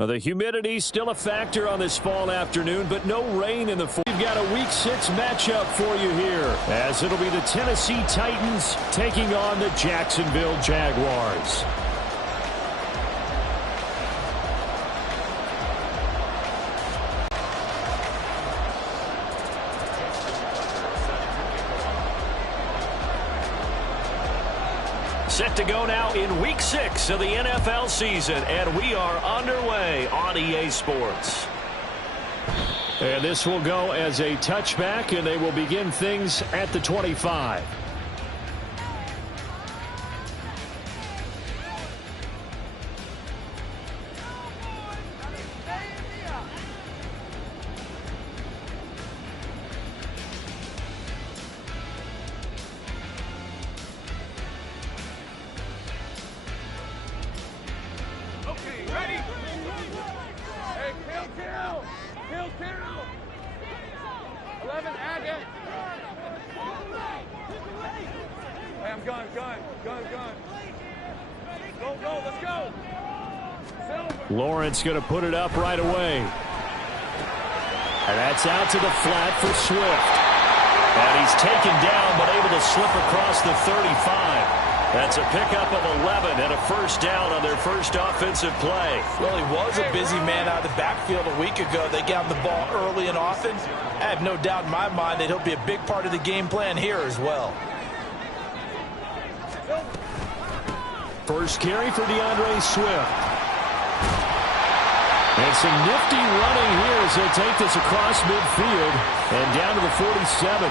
Well, the humidity still a factor on this fall afternoon, but no rain in the fall. We've got a Week 6 matchup for you here, as it'll be the Tennessee Titans taking on the Jacksonville Jaguars. Set to go now in Week 6 of the NFL season, and we are underway on EA Sports. And this will go as a touchback, and they will begin things at the 25. Lawrence going to put it up right away. And that's out to the flat for Swift. And he's taken down but able to slip across the 35. That's a pickup of 11 and a first down on their first offensive play. Well, he was a busy man out of the backfield a week ago. They got him the ball early and often. I have no doubt in my mind that he'll be a big part of the game plan here as well. First carry for DeAndre Swift. And some nifty running here as they take this across midfield and down to the 47.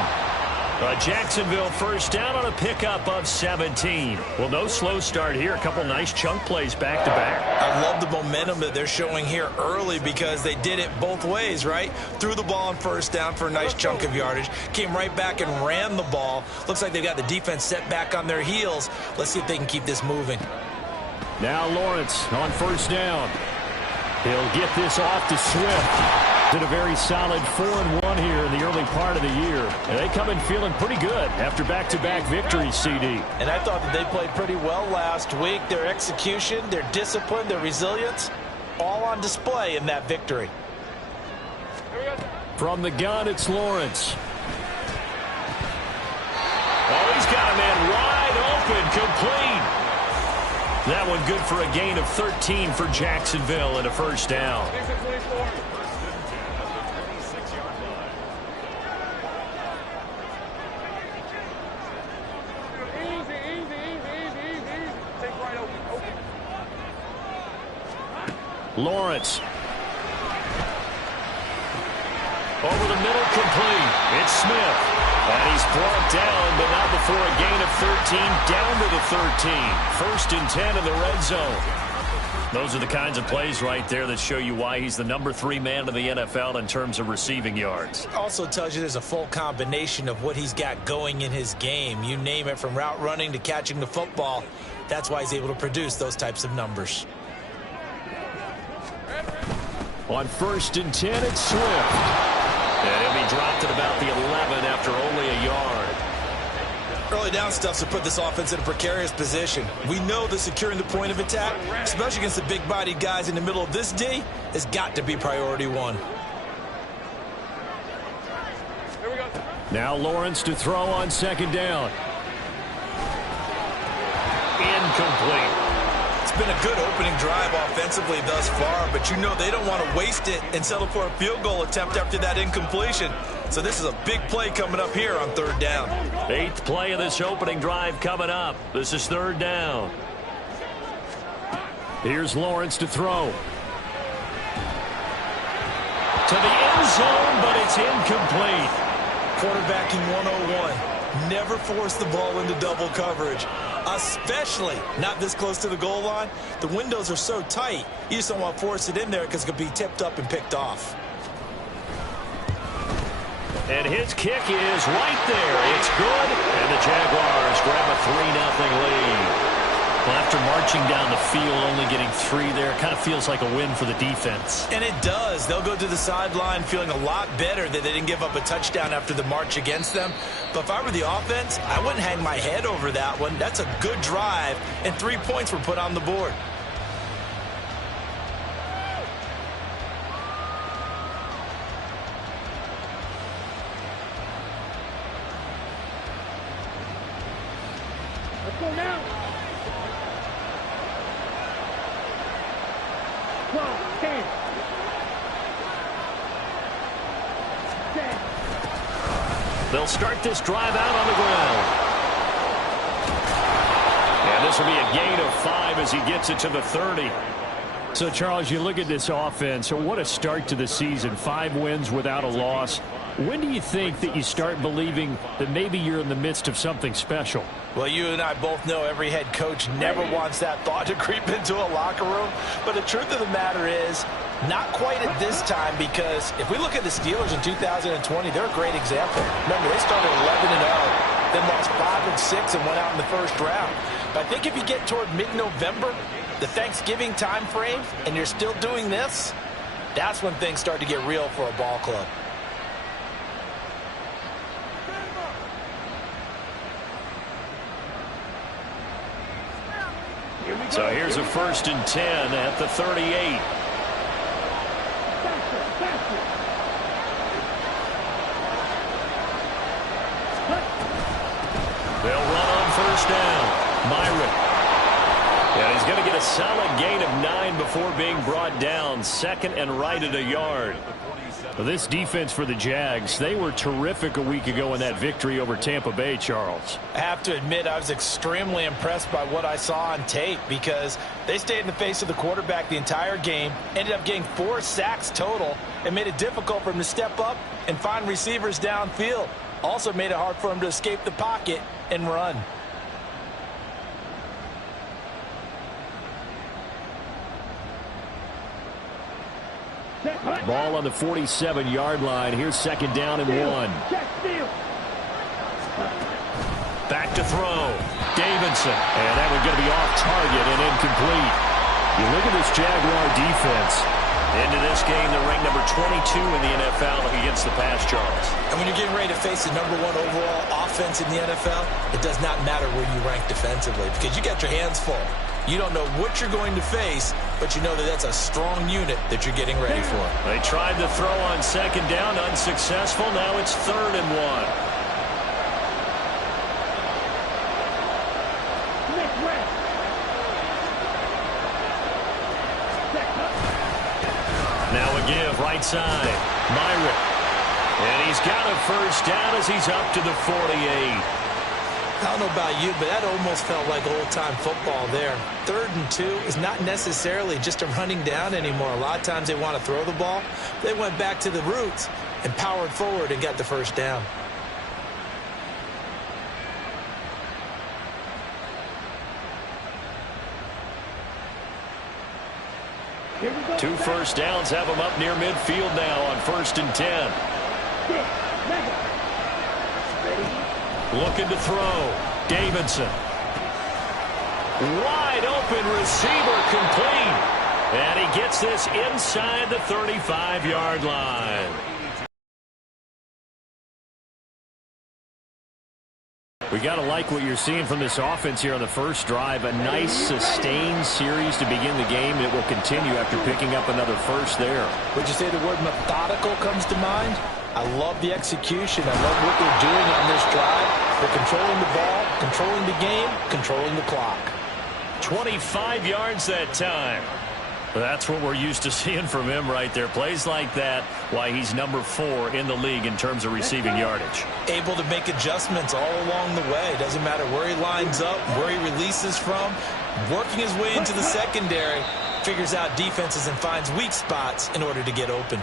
Jacksonville first down on a pickup of 17. Well, no slow start here. A couple nice chunk plays back-to-back. I love the momentum that they're showing here early because they did it both ways, right? Threw the ball on first down for a nice chunk of yardage. Came right back and ran the ball. Looks like they've got the defense set back on their heels. Let's see if they can keep this moving. Now Lawrence on first down. He'll get this off to Swift. Did a very solid 4-1 here in the early part of the year. And they come in feeling pretty good after back-to-back victories, CD. And I thought that they played pretty well last week. Their execution, their discipline, their resilience, all on display in that victory. From the gun, it's Lawrence. Oh, he's got a man wide open, complete. That one good for a gain of 13 for Jacksonville and a first down. Lawrence. Over the middle, complete. It's Smith. And he's brought down, but not before a gain of 13, down to the 13. First and 10 in the red zone. Those are the kinds of plays right there that show you why he's the number 3 man in the NFL in terms of receiving yards. Also tells you there's a full combination of what he's got going in his game. You name it, from route running to catching the football. That's why he's able to produce those types of numbers. On first and 10, it's Swift. And he'll be dropped at about the 11 after only a yard. Early down stuff to put this offense in a precarious position. We know that securing the point of attack, especially against the big-bodied guys in the middle of this D, has got to be priority one. Here we go. Now Lawrence to throw on second down. Incomplete. It's been a good opening drive offensively thus far, but you know they don't want to waste it and settle for a field goal attempt after that incompletion. So this is a big play coming up here on third down. 8th play of this opening drive coming up. This is third down. Here's Lawrence to throw. To the end zone, but it's incomplete. Quarterbacking 101. Never force the ball into double coverage, especially not this close to the goal line. The windows are so tight, you just don't want to force it in there because it could be tipped up and picked off. And his kick is right there. It's good, and the Jaguars grab a 3-0 lead. Well, after marching down the field, only getting 3 there, kind of feels like a win for the defense. And it does. They'll go to the sideline feeling a lot better that they didn't give up a touchdown after the march against them. But if I were the offense, I wouldn't hang my head over that one. That's a good drive, and 3 points were put on the board. Go now. 12, 10. 10. They'll start this drive out on the ground. And this will be a gain of 5 as he gets it to the 30. So, Charles, you look at this offense, what a start to the season. 5 wins without a loss. When do you think that you start believing that maybe you're in the midst of something special? Well, you and I both know every head coach never wants that thought to creep into a locker room. But the truth of the matter is, not quite at this time, because if we look at the Steelers in 2020, they're a great example. Remember, they started 11-0, then lost 5-6 and went out in the first round. But I think if you get toward mid-November, the Thanksgiving time frame, and you're still doing this, that's when things start to get real for a ball club. So here's a 1st and 10 at the 38. They'll run on 1st down. Myrick. And he's going to get a solid gain of 9 before being brought down. 2nd and right at a yard. Well, this defense for the Jags, they were terrific a week ago in that victory over Tampa Bay, Charles. I have to admit, I was extremely impressed by what I saw on tape, because they stayed in the face of the quarterback the entire game, ended up getting 4 sacks total, and made it difficult for him to step up and find receivers downfield. Also made it hard for him to escape the pocket and run. Ball on the 47-yard line. Here's 2nd down and 1. Back to throw. Davidson. And that one's going to be off target and incomplete. You look at this Jaguar defense. Into this game, they're ranked number 22 in the NFL against the pass, Charles. And when you're getting ready to face the #1 overall offense in the NFL, it does not matter where you rank defensively, because you got your hands full. You don't know what you're going to face, but you know that that's a strong unit that you're getting ready for. They tried to throw on 2nd down, unsuccessful. Now it's 3rd and 1. Now a give, right side. Myrick. And he's got a 1st down as he's up to the 48. I don't know about you, but that almost felt like old-time football there. 3rd and 2 is not necessarily just a running down anymore. A lot of times they want to throw the ball. They went back to the roots and powered forward and got the 1st down. Two 1st downs have him up near midfield now on 1st and 10. Looking to throw. Davidson. Wide open receiver, complete. And he gets this inside the 35-yard line. We got to like what you're seeing from this offense here on the first drive. A nice sustained series to begin the game that will continue after picking up another 1st there. Would you say the word methodical comes to mind? I love the execution. I love what they're doing on this drive. They're controlling the ball, controlling the game, controlling the clock. 25 yards that time. That's what we're used to seeing from him right there. Plays like that, why he's number 4 in the league in terms of receiving yardage. Able to make adjustments all along the way. Doesn't matter where he lines up, where he releases from. Working his way into the secondary, figures out defenses and finds weak spots in order to get open.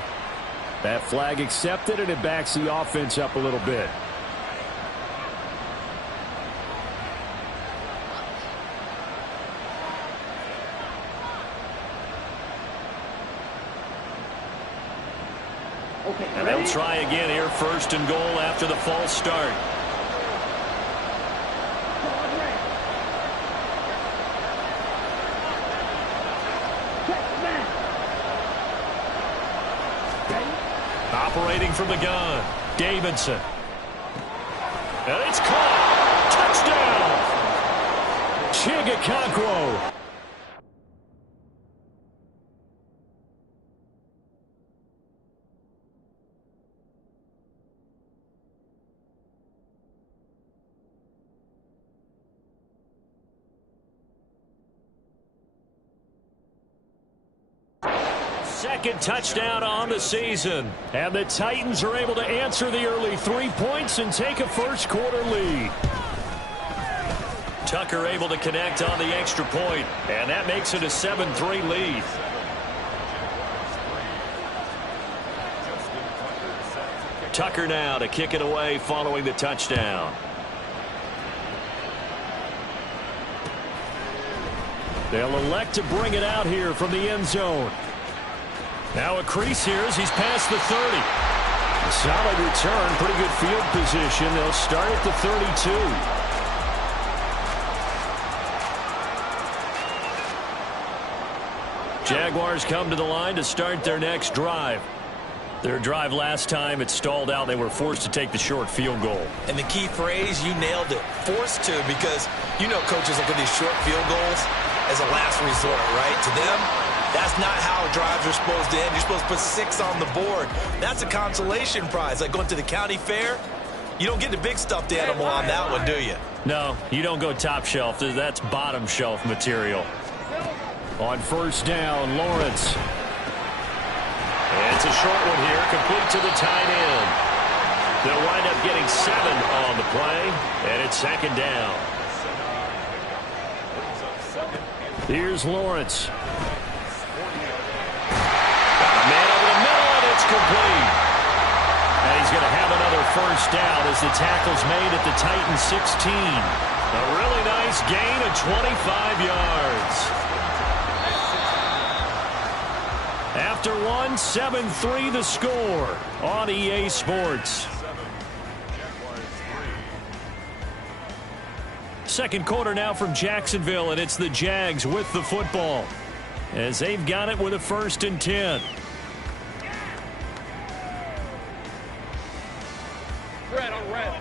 That flag accepted, and it backs the offense up a little bit. And they'll try again here, 1st and goal after the false start. Operating from the gun, Davidson. And it's caught. Touchdown. Chigakonkwo. Second touchdown on the season. And the Titans are able to answer the early 3 points and take a first quarter lead. Tucker able to connect on the extra point, and that makes it a 7-3 lead. Tucker now to kick it away following the touchdown. They'll elect to bring it out here from the end zone. Now a crease here as he's past the 30. A solid return, pretty good field position. They'll start at the 32. Jaguars come to the line to start their next drive. Their drive last time, it stalled out. They were forced to take the short field goal. And the key phrase, you nailed it, forced to, because you know coaches look at these short field goals as a last resort, right? To them, that's not how drives are supposed to end. You're supposed to put 6 on the board. That's a consolation prize. Like going to the county fair, you don't get the big stuffed animal on that one, do you? No, you don't go top shelf. That's bottom shelf material. On first down, Lawrence. And it's a short one here, complete to the tight end. They'll wind up getting 7 on the play, and it's second down. Here's Lawrence. A man over the middle, and it's complete. And he's going to have another first down as the tackle's made at the Titans 16. A really nice gain of 25 yards. After 7-3 the score on EA Sports. Second quarter now from Jacksonville, and it's the Jags with the football as they've got it with a 1st and 10. Red on red.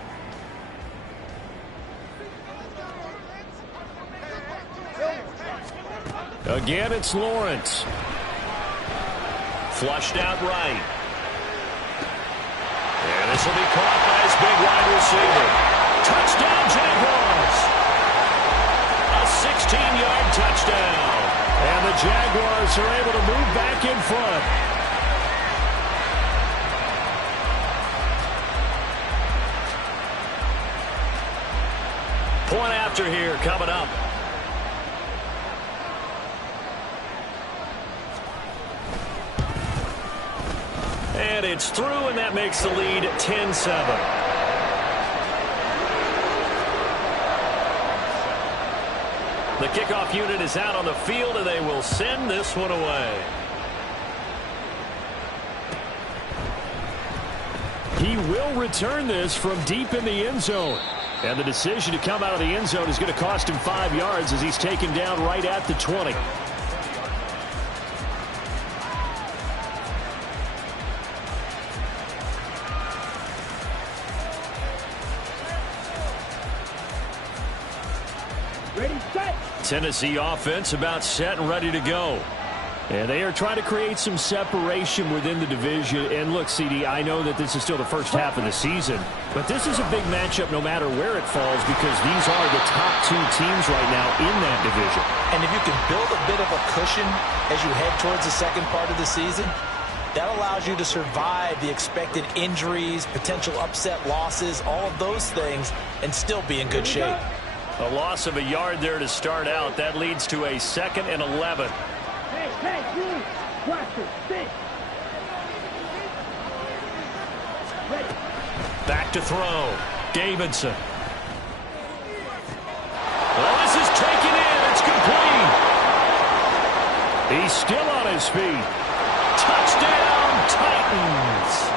Again, it's Lawrence. Flushed out right. And this will be caught by his big wide receiver. Touchdown, Jaguars. A 16-yard touchdown. And the Jaguars are able to move back in front. Point after here coming up. And it's through, and that makes the lead 10-7. The kickoff unit is out on the field, and they will send this one away. He will return this from deep in the end zone. And the decision to come out of the end zone is going to cost him 5 yards as he's taken down right at the 20. Ready, set. Tennessee offense about set and ready to go. And they are trying to create some separation within the division. And look, CD, I know that this is still the first half of the season, but this is a big matchup no matter where it falls because these are the top 2 teams right now in that division. And if you can build a bit of a cushion as you head towards the second part of the season, that allows you to survive the expected injuries, potential upset losses, all of those things, and still be in good shape. A loss of a yard there to start out. That leads to a 2nd and 11. Hey, you. Watch it. Stick. Ready. Back to throw. Davidson. Well, this is taken in. It's complete. He's still on his feet. Touchdown, Titans.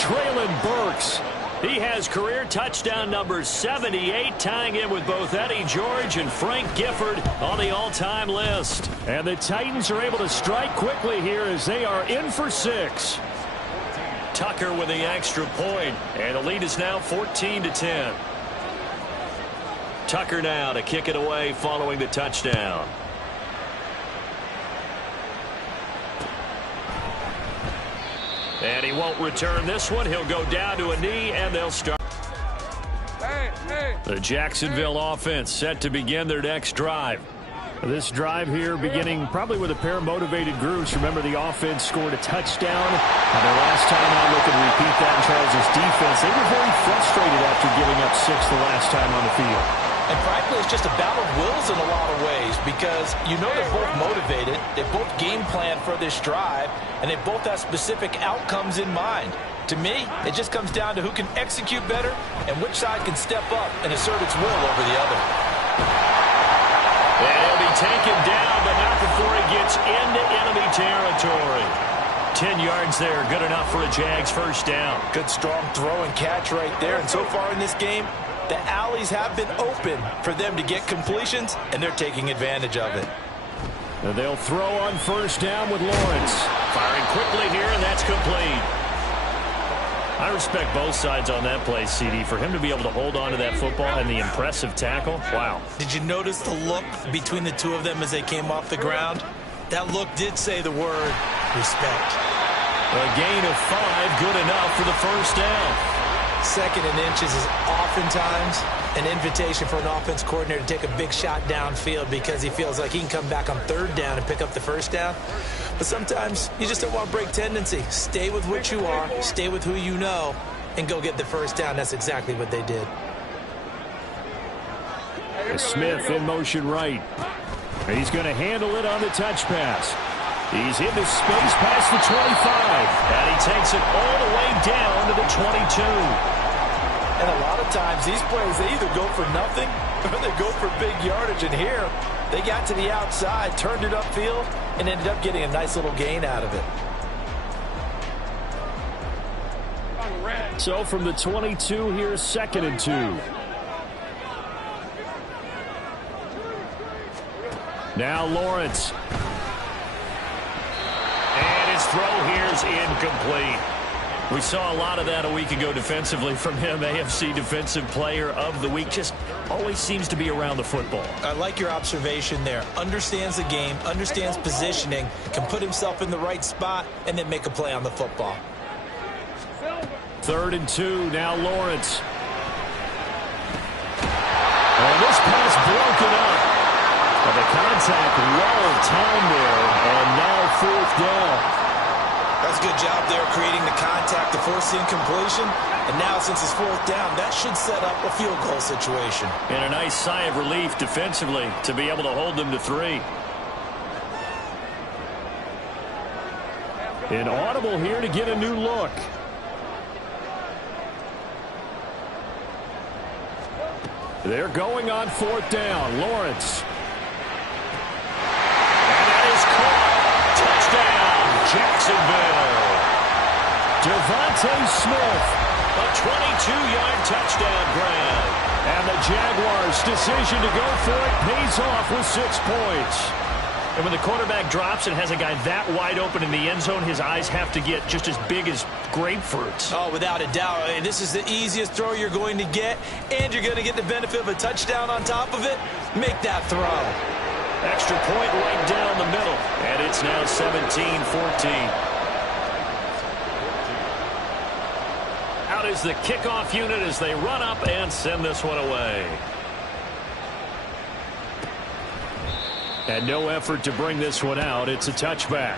Traylon Burks. He has career touchdown number 78, tying in with both Eddie George and Frank Gifford on the all-time list. And the Titans are able to strike quickly here as they are in for 6. Tucker with the extra point, and the lead is now 14-10. Tucker now to kick it away following the touchdown. And he won't return this one. He'll go down to a knee, and they'll start. The Jacksonville offense set to begin their next drive. This drive here beginning probably with a pair of motivated groups. Remember, the offense scored a touchdown. And their last time out, looking to repeat that in Charles' defense. They were very frustrated after giving up 6 the last time on the field. And frankly, it's just a battle of wills in a lot of ways because you know they're both motivated. They both game plan for this drive, and they both have specific outcomes in mind. To me, it just comes down to who can execute better and which side can step up and assert its will over the other. And he'll be taken down, but not before he gets into enemy territory. 10 yards there, good enough for a Jags first down. Good, strong throw and catch right there. And so far in this game, the alleys have been open for them to get completions, and they're taking advantage of it. And they'll throw on first down with Lawrence. Firing quickly here, and that's complete. I respect both sides on that play, CD. For him to be able to hold on to that football and the impressive tackle, wow. Did you notice the look between the two of them as they came off the ground? That look did say the word respect. A gain of 5, good enough for the first down. 2nd and inches is oftentimes an invitation for an offense coordinator to take a big shot downfield because he feels like he can come back on 3rd down and pick up the first down. But sometimes you just don't want to break tendency. Stay with what you are, stay with who you know, and go get the first down. That's exactly what they did. Smith in motion right. And he's going to handle it on the touch pass. He's into space past the 25. And he takes it all the way down to the 22. And a lot of times these plays, they either go for nothing or they go for big yardage. And here, they got to the outside, turned it upfield, and ended up getting a nice little gain out of it. So from the 22, here's 2nd and 2. Now Lawrence. And his throw here is incomplete. We saw a lot of that a week ago defensively from him. AFC Defensive Player of the Week. Just always seems to be around the football. I like your observation there. Understands the game, understands positioning, can put himself in the right spot, and then make a play on the football. 3rd and 2, now Lawrence. And this pass broken up. But the contact well timed there, and now 4th down. That's a good job there creating the contact to force the incompletion. And now since it's 4th down, that should set up a field goal situation. And a nice sigh of relief defensively to be able to hold them to 3. An audible here to get a new look. They're going on 4th down. Lawrence. And that is caught. Touchdown, Jacksonville. Devontae Smith, a 22-yard touchdown grab. And the Jaguars' decision to go for it pays off with 6 points. And when the quarterback drops and has a guy that wide open in the end zone, his eyes have to get just as big as grapefruits. Oh, without a doubt. This is the easiest throw you're going to get, and you're going to get the benefit of a touchdown on top of it. Make that throw. Extra point right down the middle, and it's now 17-14. Out is the kickoff unit as they run up and send this one away. And no effort to bring this one out. It's a touchback.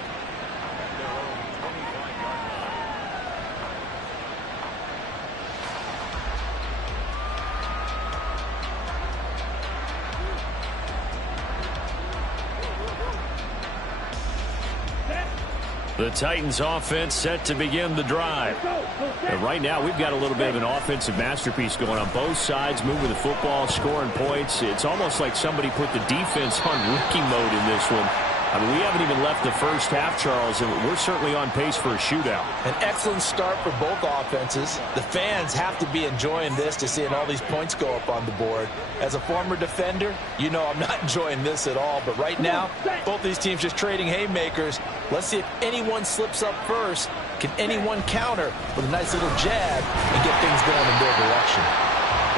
The Titans offense set to begin the drive. And right now we've got a little bit of an offensive masterpiece going on both sides, moving the football, scoring points. It's almost like somebody put the defense on rookie mode in this one. I mean, we haven't even left the first half, Charles, and we're certainly on pace for a shootout. An excellent start for both offenses. The fans have to be enjoying this to seeing all these points go up on the board. As a former defender, you know I'm not enjoying this at all. But right now, both these teams just trading haymakers. Let's see if anyone slips up first. Can anyone counter with a nice little jab and get things going in their direction?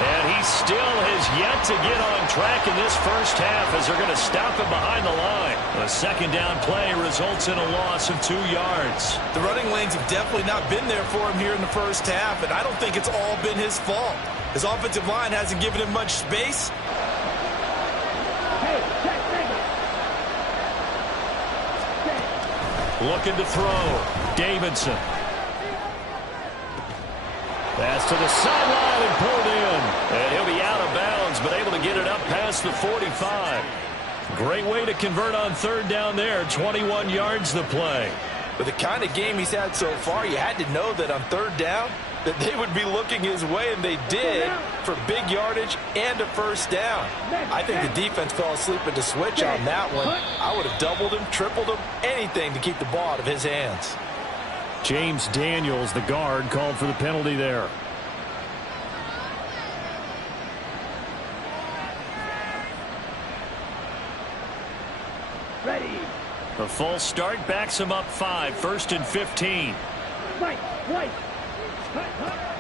And he still has yet to get on track in this first half as they're going to stop him behind the line. A 2nd down play results in a loss of 2 yards. The running lanes have definitely not been there for him here in the first half, and I don't think it's all been his fault. His offensive line hasn't given him much space. Looking to throw. Davidson. Pass to the sideline and pulled in. And he'll be out of bounds, but able to get it up past the 45. Great way to convert on third down there. 21 yards the play. With the kind of game he's had so far, you had to know that on third down that they would be looking his way, and they did, for big yardage and a first down. I think the defense fell asleep at the switch on that one. I would have doubled him, tripled him, anything to keep the ball out of his hands. James Daniels, the guard, called for the penalty there. Ready. The false start backs him up 5. First and 15. Right.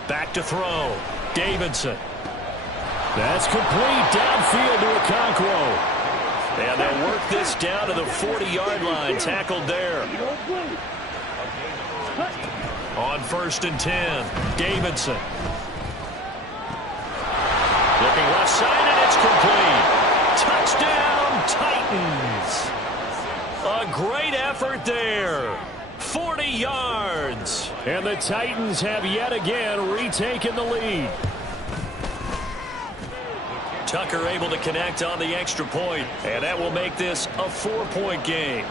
Back to throw. Davidson. That's complete. Downfield to Okonkwo. And they'll work this down to the 40-yard line. Tackled there. On first and 10. Davidson. Looking left side, and it's complete. Touchdown, Titans. A great effort there. 40 yards. And the Titans have yet again retaken the lead. Tucker able to connect on the extra point, and that will make this a 4-point game.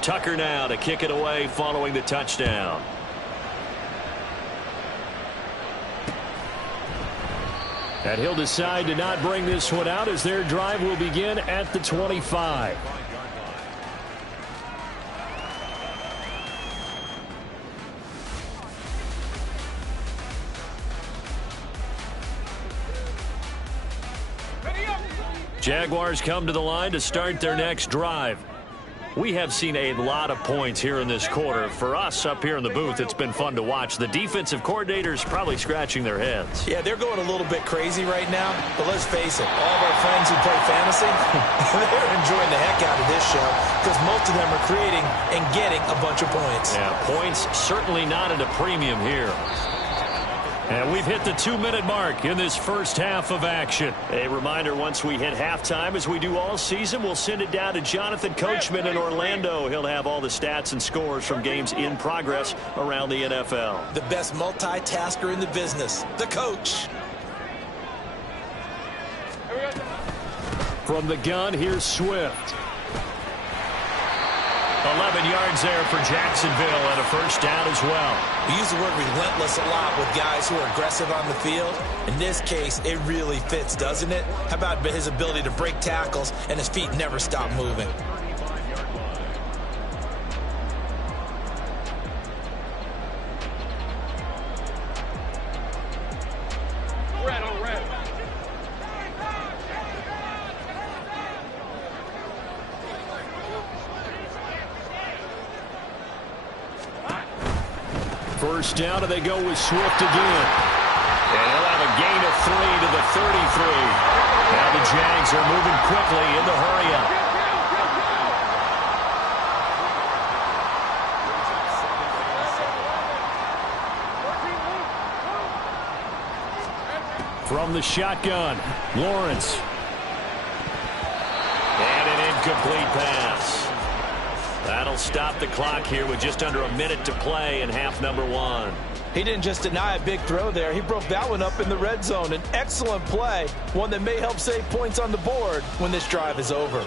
Tucker now to kick it away following the touchdown. And he'll decide to not bring this one out as their drive will begin at the 25. Jaguars come to the line to start their next drive. We have seen a lot of points here in this quarter. For us up here in the booth, it's been fun to watch. The defensive coordinators probably scratching their heads. Yeah, they're going a little bit crazy right now. But let's face it, all of our friends who play fantasy, they're enjoying the heck out of this show because most of them are creating and getting a bunch of points. Yeah, points certainly not at a premium here. And we've hit the 2-minute mark in this first half of action. A reminder, once we hit halftime, as we do all season, we'll send it down to Jonathan Coachman in Orlando. He'll have all the stats and scores from games in progress around the NFL. The best multitasker in the business, the coach. From the gun, here's Swift. 11 yards there for Jacksonville and a first down as well. We use the word relentless a lot with guys who are aggressive on the field. In this case, it really fits, doesn't it? How about his ability to break tackles and his feet never stop moving? First down, and they go with Swift again. And he'll have a gain of 3 to the 33. Now the Jags are moving quickly in the hurry-up. From the shotgun, Lawrence. And an incomplete pass. That'll stop the clock here with just under a minute to play in half number 1. He didn't just deny a big throw there. He broke that one up in the red zone. An excellent play, one that may help save points on the board when this drive is over.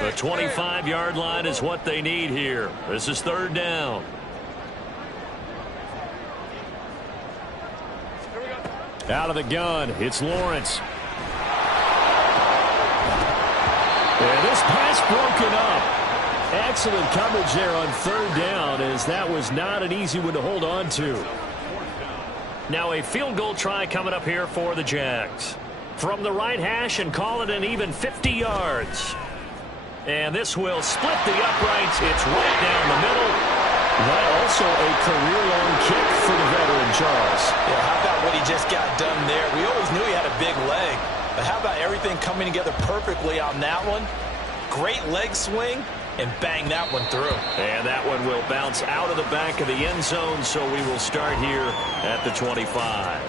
The 25-yard line is what they need here. This is third down. Out of the gun, it's Lawrence. And this pass broken up. Excellent coverage there on third down, as that was not an easy one to hold on to. Now a field goal try coming up here for the Jags. From the right hash and call it an even 50 yards. And this will split the uprights. It's right down the middle. That also a career-long kick for the veteran, Charles. Yeah, how about what he just got done there? We always knew he had a big leg. But how about everything coming together perfectly on that one? Great leg swing, and bang that one through. And that one will bounce out of the back of the end zone, so we will start here at the 25.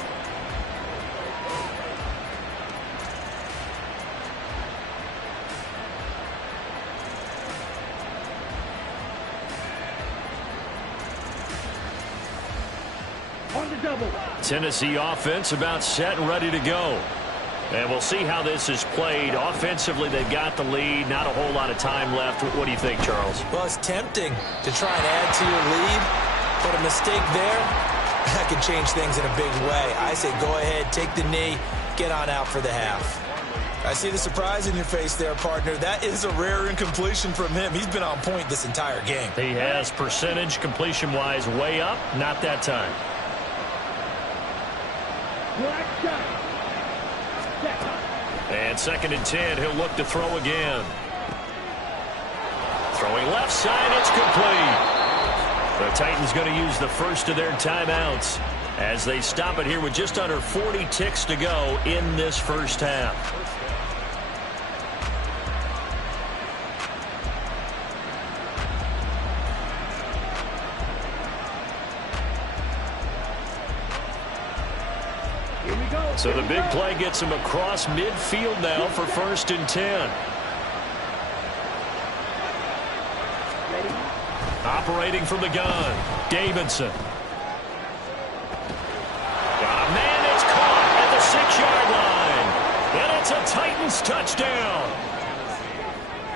On the double. Tennessee offense about set and ready to go. And we'll see how this is played. Offensively, they've got the lead. Not a whole lot of time left. What do you think, Charles? Well, it's tempting to try and add to your lead, but a mistake there, that can change things in a big way. I say go ahead, take the knee, get on out for the half. I see the surprise in your face there, partner. That is a rare incompletion from him. He's been on point this entire game. He has percentage completion-wise way up. Not that time. Black shot. And 2nd and 10, he'll look to throw again. Throwing left side, it's complete. The Titans going to use the first of their timeouts as they stop it here with just under 40 ticks to go in this first half. So the big play gets him across midfield now for 1st and 10. Operating from the gun, Davidson. Got a man, it's caught at the 6-yard line. And it's a Titans touchdown.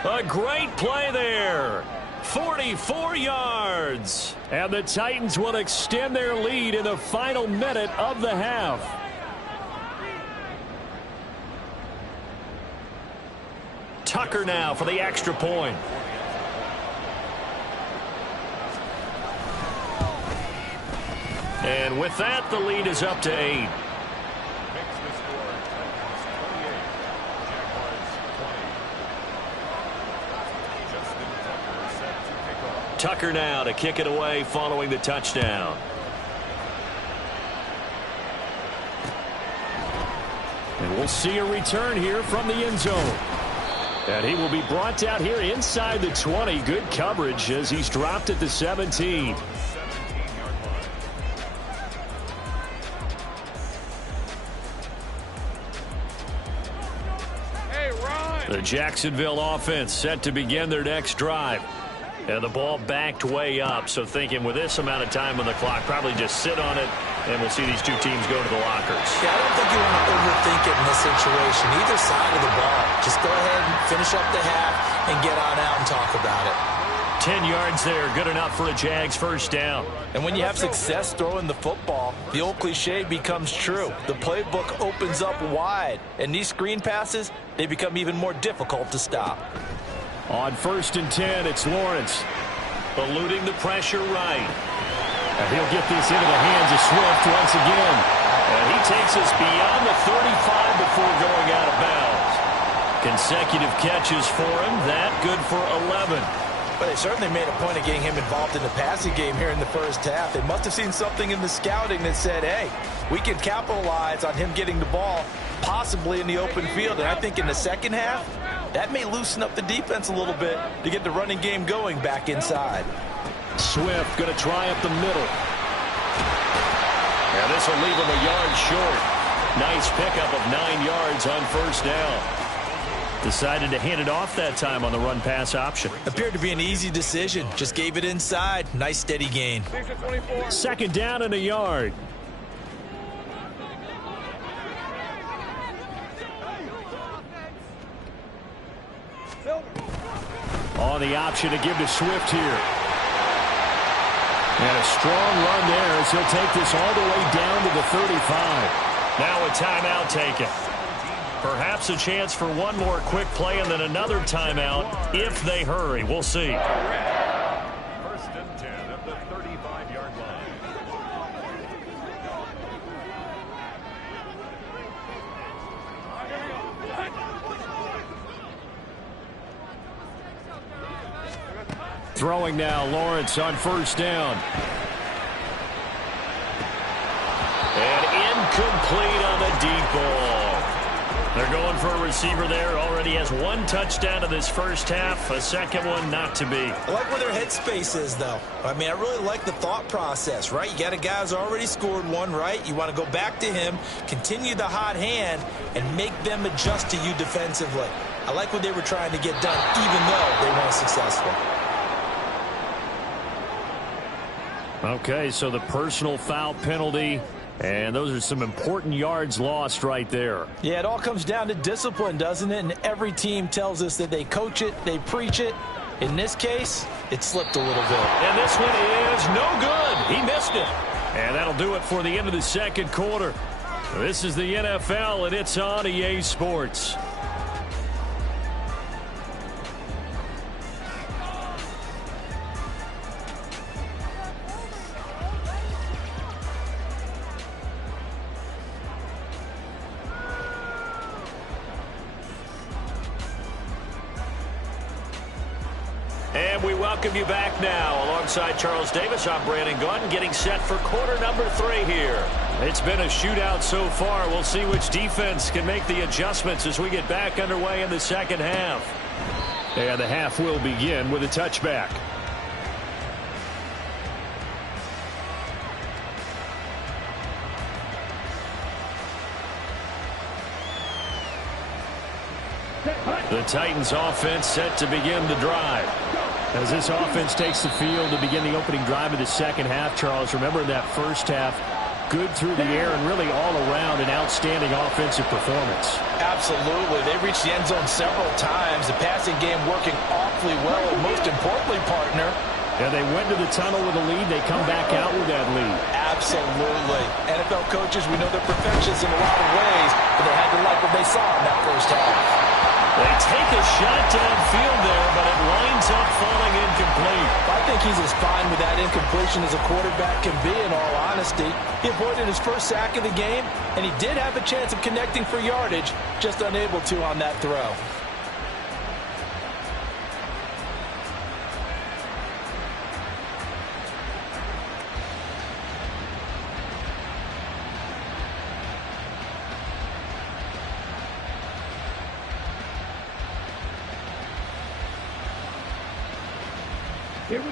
A great play there. 44 yards. And the Titans will extend their lead in the final minute of the half. Tucker now for the extra point. And with that, the lead is up to 8. Tucker now to kick it away following the touchdown. And we'll see a return here from the end zone. And he will be brought down here inside the 20. Good coverage as he's dropped at the 17. Hey, Ron. The Jacksonville offense set to begin their next drive. And the ball backed way up, so thinking with this amount of time on the clock, probably just sit on it, and we'll see these two teams go to the lockers. Yeah, I don't think you want to overthink it in this situation. Either side of the ball. Just go ahead and finish up the half and get on out and talk about it. 10 yards there, good enough for a Jags first down. And when you have success throwing the football, the old cliche becomes true. The playbook opens up wide, and these screen passes, they become even more difficult to stop. On 1st and 10, it's Lawrence. Eluding the pressure right. And he'll get this into the hands of Swift once again. And he takes us beyond the 35 before going out of bounds. Consecutive catches for him. That good for 11. But they certainly made a point of getting him involved in the passing game here in the first half. They must have seen something in the scouting that said, hey, we can capitalize on him getting the ball, possibly in the open field. And I think in the second half, that may loosen up the defense a little bit to get the running game going back inside. Swift going to try up the middle. And this will leave him a yard short. Nice pickup of 9 yards on first down. Decided to hand it off that time on the run-pass option. Appeared to be an easy decision. Just gave it inside. Nice steady gain. 2nd down and a yard. On the option to give to Swift here. And a strong run there as he'll take this all the way down to the 35. Now a timeout taken. Perhaps a chance for one more quick play and then another timeout if they hurry. We'll see. 1st and 10 at the 35-yard line. Throwing now, Lawrence on first down. And incomplete on the deep ball. They're going for a receiver there. Already has one touchdown in this first half. A second one not to be. I like where their headspace is, though. I mean, I really like the thought process, right? You got a guy who's already scored one, right? You want to go back to him, continue the hot hand, and make them adjust to you defensively. I like what they were trying to get done, even though they weren't successful. Okay, so the personal foul penalty. And those are some important yards lost right there. Yeah, it all comes down to discipline, doesn't it? And every team tells us that they coach it, they preach it. In this case, it slipped a little bit. And this one is no good. He missed it. And that'll do it for the end of the second quarter. This is the NFL, and it's on EA Sports. And we welcome you back now. Alongside Charles Davis, I'm Brandon Gaudin, getting set for quarter number 3 here. It's been a shootout so far. We'll see which defense can make the adjustments as we get back underway in the second half. And the half will begin with a touchback. The Titans offense set to begin the drive. As this offense takes the field to begin the opening drive of the second half, Charles, remember in that first half, good through the air and really all around an outstanding offensive performance. Absolutely. They reached the end zone several times. The passing game working awfully well, and most importantly, partner. Yeah, they went to the tunnel with a lead. They come back out with that lead. Absolutely. NFL coaches, we know they're perfectionists in a lot of ways, but they had to like what they saw in that first half. They take a shot downfield there, but it winds up falling incomplete. I think he's as fine with that incompletion as a quarterback can be, in all honesty. He avoided his first sack of the game, and he did have a chance of connecting for yardage, just unable to on that throw.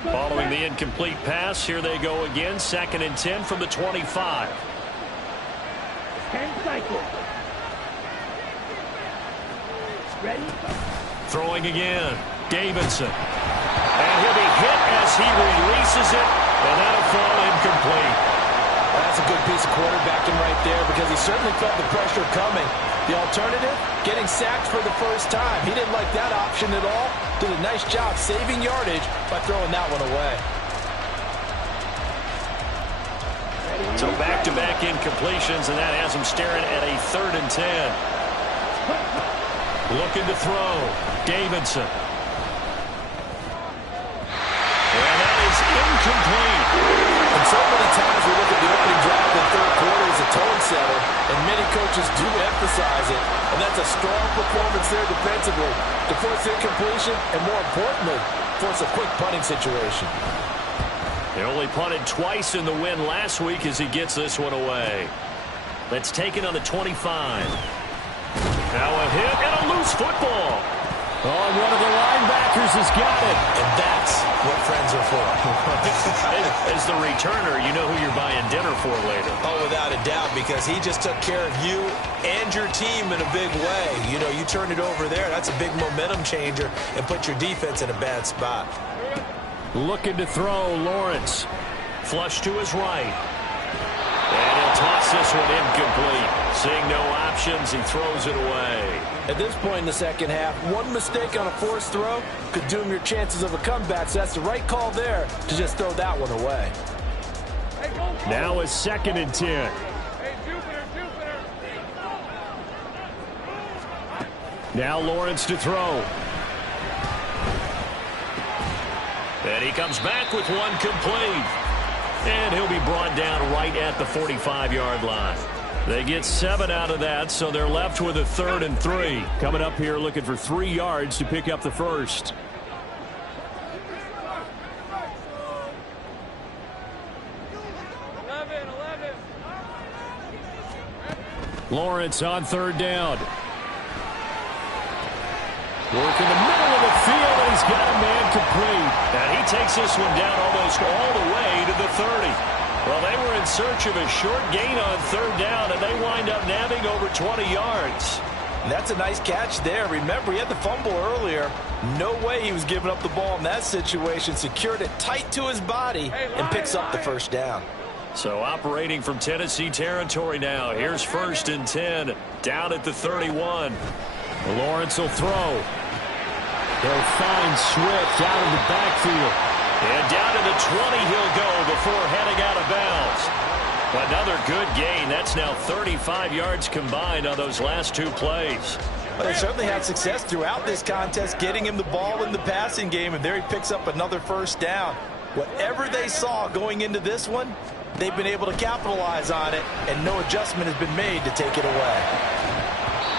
Following the incomplete pass, here they go again. 2nd and 10 from the 25. 10 cycles. Ready? Throwing again. Davidson. And he'll be hit as he releases it, and that'll fall incomplete. Well, that's a good piece of quarterbacking right there, because he certainly felt the pressure coming. The alternative, getting sacked for the first time. He didn't like that option at all. Did a nice job saving yardage by throwing that one away. So back-to-back incompletions, and that has him staring at a 3rd and 10. Looking to throw. Davidson. And that is incomplete. And so many times we look at the opening drive of the third quarter as a tone setter, and many coaches do emphasize it, and that's a strong performance there defensively to force incompletion and, more importantly, force a quick punting situation. They only punted twice in the win last week as he gets this one away. Let's take it on the 25. Now a hit and a loose football. Oh, one of the linebackers has got it. And that's what friends are for. As the returner, you know who you're buying dinner for later. Oh, without a doubt, because he just took care of you and your team in a big way. You know, you turn it over there, that's a big momentum changer, and put your defense in a bad spot. Looking to throw, Lawrence. Flush to his right. And he'll toss this one incomplete. Seeing no options, he throws it away. At this point in the second half, one mistake on a forced throw could doom your chances of a comeback, so that's the right call there to just throw that one away. Now a 2nd and 10. Hey, Jupiter. Now Lawrence to throw. And he comes back with one complete. And he'll be brought down right at the 45-yard line. They get 7 out of that, so they're left with a 3rd and 3. Coming up here looking for 3 yards to pick up the first. Lawrence on 3rd down. Work in the middle of the field, and he's got a man complete. And he takes this one down almost all the way to the 30. Well, they were in search of a short gain on third down, and they wind up nabbing over 20 yards. And that's a nice catch there. Remember, he had the fumble earlier. No way he was giving up the ball in that situation. Secured it tight to his body and picks up the first down. So operating from Tennessee territory now. Here's 1st and 10 down at the 31. Lawrence will throw. They'll find Swift out of the backfield. And down to the 20 he'll go before heading out of bounds. Another good gain. That's now 35 yards combined on those last 2 plays. Well, they certainly had success throughout this contest getting him the ball in the passing game, and there he picks up another first down. Whatever they saw going into this one, they've been able to capitalize on it, and no adjustment has been made to take it away.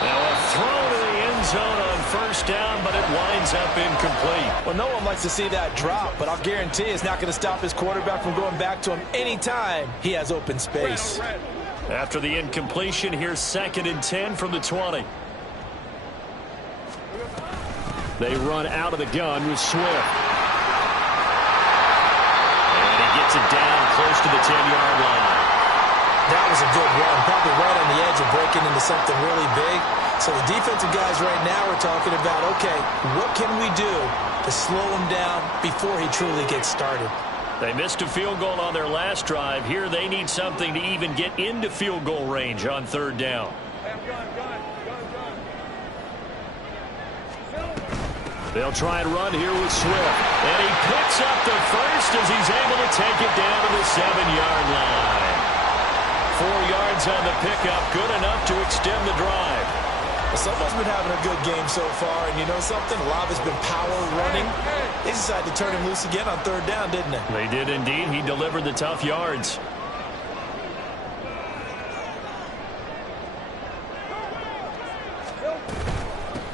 Now a throw to the end zone on 1st down, but it winds up incomplete. Well, no one likes to see that drop, but I'll guarantee it's not going to stop his quarterback from going back to him anytime he has open space. After the incompletion, here's 2nd and 10 from the 20. They run out of the gun with Swift. And he gets it down close to the 10-yard line. That was a good run, probably right on the edge of breaking into something really big. So the defensive guys right now are talking about, okay, what can we do to slow him down before he truly gets started? They missed a field goal on their last drive. Here they need something to even get into field goal range on 3rd down. They'll try and run here with Swift. And he picks up the first as he's able to take it down to the 7-yard line. 4 yards on the pickup, good enough to extend the drive. Well, someone's been having a good game so far, and you know something? A lot of it's been power running. They decided to turn him loose again on 3rd down, didn't they? They did indeed. He delivered the tough yards.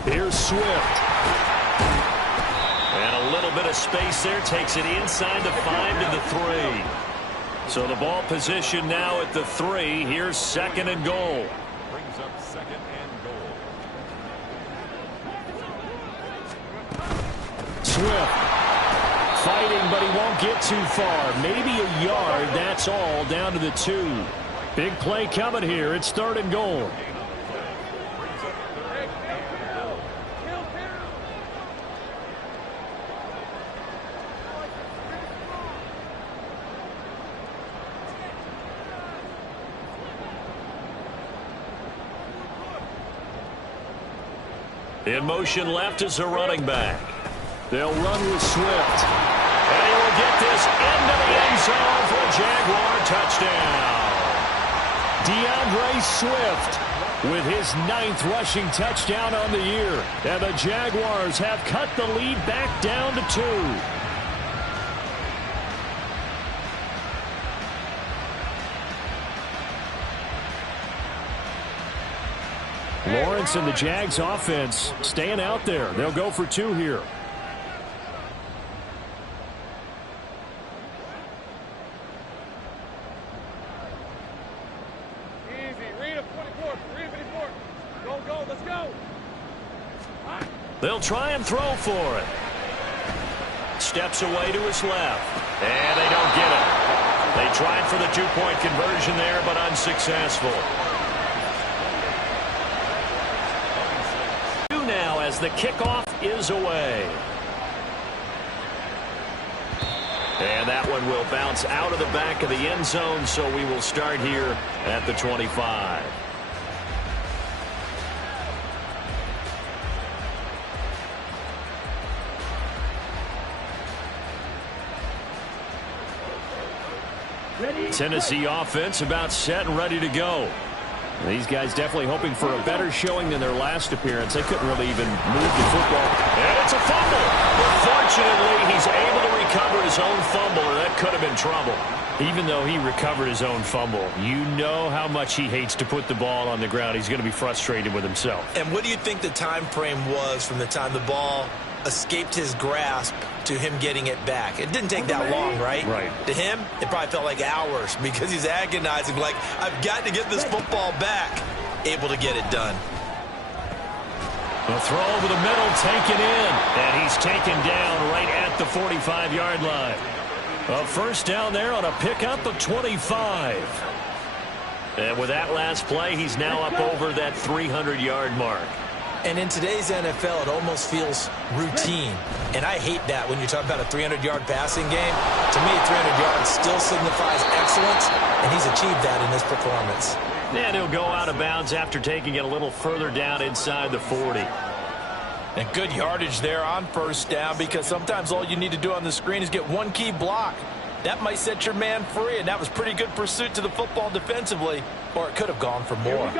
Here's Swift. And a little bit of space there. Takes it inside the 5 to the 3. So the ball position now at the 3. Here's 2nd and goal. Brings up 2nd and goal. Swift fighting, but he won't get too far. Maybe a yard. That's all down to the 2. Big play coming here. It's 3rd and goal. In motion left is a running back. They'll run with Swift. And he will get this into the end zone for a Jaguar touchdown. DeAndre Swift with his 9th rushing touchdown on the year. And the Jaguars have cut the lead back down to 2. Lawrence and the Jags offense staying out there. They'll go for 2 here. Easy. Read him. 24. Read him 24. Go, go. Let's go. They'll try and throw for it. Steps away to his left. And they don't get it. They tried for the 2-point conversion there, but unsuccessful. Now as the kickoff is away. And that one will bounce out of the back of the end zone, so we will start here at the 25. Tennessee offense about set and ready to go. These guys definitely hoping for a better showing than their last appearance. They couldn't really even move the football. And it's a fumble. But fortunately, he's able to recover his own fumble, or that could have been trouble. Even though he recovered his own fumble, you know how much he hates to put the ball on the ground. He's going to be frustrated with himself. And what do you think the time frame was from the time the ball escaped his grasp to him getting it back? It didn't take that long, right? Right. To him, it probably felt like hours because he's agonizing, like, I've got to get this football back. Able to get it done. The throw over the middle, taken in, and he's taken down right at the 45-yard line. A first down there on a pickup of 25. And with that last play, he's now up over that 300-yard mark. And in today's NFL, it almost feels routine. And I hate that when you talk about a 300-yard passing game. To me, 300 yards still signifies excellence, and he's achieved that in this performance. And he'll go out of bounds after taking it a little further down inside the 40. And good yardage there on first down, because sometimes all you need to do on the screen is get one key block. That might set your man free, and that was pretty good pursuit to the football defensively, or it could have gone for more.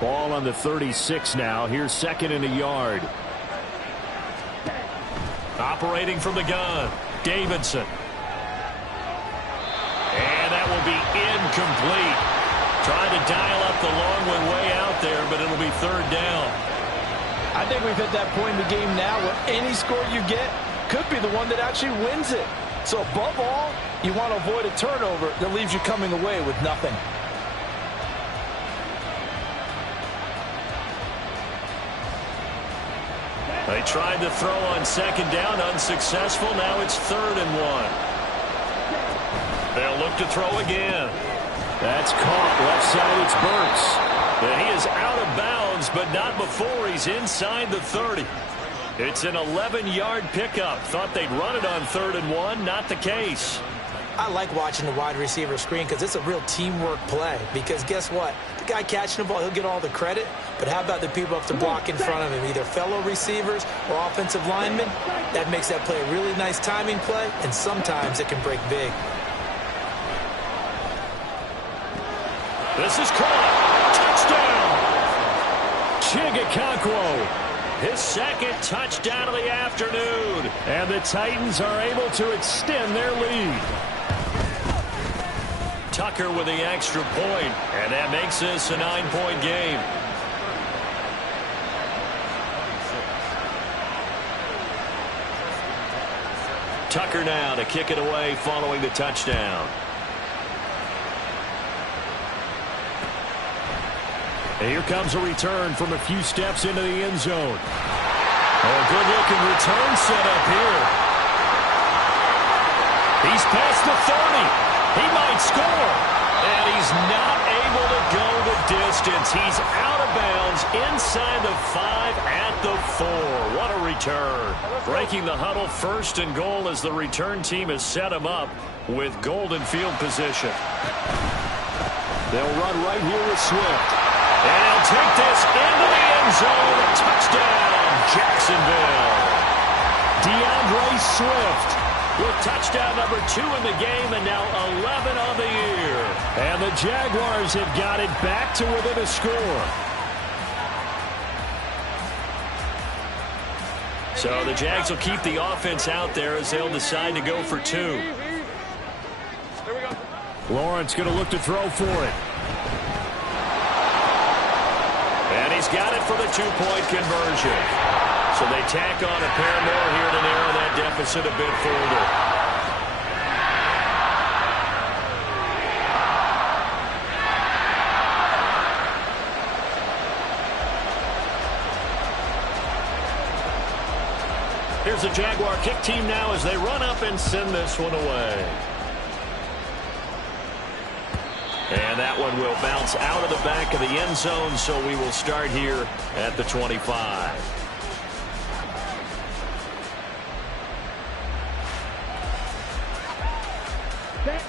Ball on the 36 now. Here's second and a yard. Operating from the gun, Davidson. And that will be incomplete. Trying to dial up the long way out there, but it'll be third down. I think we've hit that point in the game now where any score you get could be the one that actually wins it. So above all, you want to avoid a turnover that leaves you coming away with nothing. They tried to throw on second down, unsuccessful. Now it's 3rd and 1. They'll look to throw again. That's caught. Left side, it's Burks. And he is out of bounds, but not before he's inside the 30. It's an 11-yard pickup. Thought they'd run it on 3rd and 1. Not the case. I like watching the wide receiver screen because it's a real teamwork play. Because guess what? The guy catching the ball, he'll get all the credit. But how about the people up to block in front of him, either fellow receivers or offensive linemen? That makes that play a really nice timing play, and sometimes it can break big. This is caught. Touchdown. Chigakakwo. His second touchdown of the afternoon. And the Titans are able to extend their lead. Tucker with the extra point, and that makes this a 9-point game. Tucker now to kick it away following the touchdown. And here comes a return from a few steps into the end zone. Oh, good-looking return set up here. He's past the 30. He might score. And he's not able to go the distance. He's out of bounds inside the 5 at the 4. What a return. Breaking the huddle, 1st and goal as the return team has set him up with golden field position. They'll run right here with Swift. And he'll take this into the end zone. Touchdown, Jacksonville. DeAndre Swift with touchdown number 2 in the game, and now 11 on the year. And the Jaguars have got it back to within a score. So the Jags will keep the offense out there as they'll decide to go for 2. Lawrence going to look to throw for it. And he's got it for the 2-point conversion. So they tack on a pair more here to narrow that deficit a bit further. Here's the Jaguar kick team now as they run up and send this one away. And that one will bounce out of the back of the end zone, so we will start here at the 25.